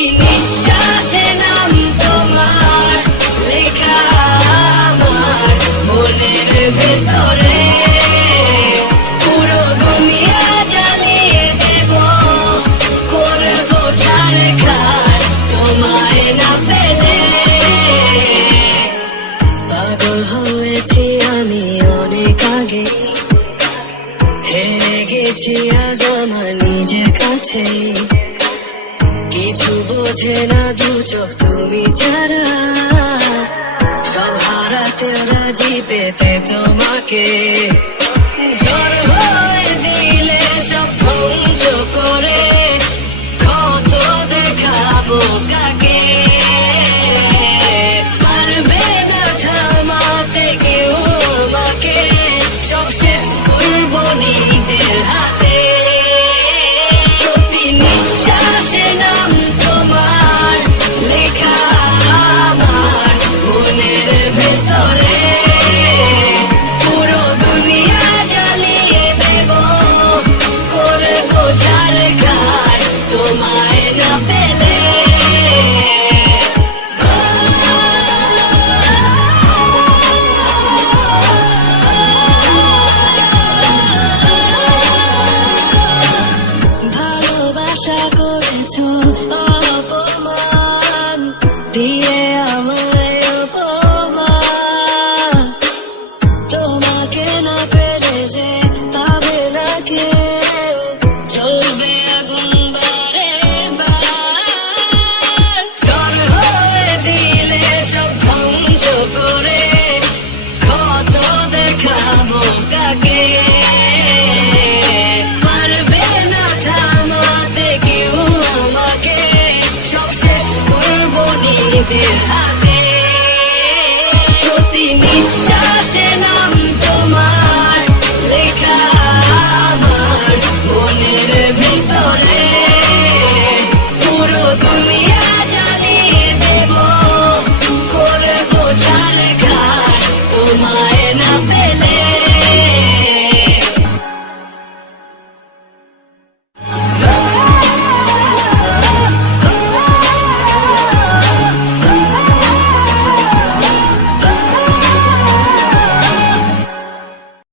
প্রতি নিঃশ্বাসে নাম তোমার লেখা আমার মনের ভেতরে। পুরো দুনিয়া জ্বালিয়ে দেব, করবো ছারখার তোমায় না পেলে। পাগল হয়েছি আমি অনেক আগে, হেরে গেছি আজ আমার নিজের কাছে। কিছু বোঝে না দু চোখ তুমি ছাড়া, সব হারাতে রাজি পেতে তোমাকে। ঝড় হয়ে দিলে সব ধ্বংস করে, ক্ষত দেখাবো কাকে। পারবে না থামাতে কেউ আমাকে, সব শেষ করবো নিজের হাতে। প্রতি নিঃশ্বাসে নাম তোমার লেখা আমার মনের ভেতরে। পুরো দুনিয়া জ্বালিয়ে দেব, করবো ছারখার তোমায় না পেলে। ভালোবাসা করেছো অপমান দিয়ে আমায় অপমান, তোমাকে না পেলে যে পাবে না কেউ, জ্বলবে আগুন বারে বার। ঝড় হয়ে দিলে সব ধ্বংস করে, ক্ষত দেখাবো কাকে। পারবে না থামাতে কেউ আমাকে, সব শেষ করবো নিজের হাতে। প্রতি নিঃশ্বাসে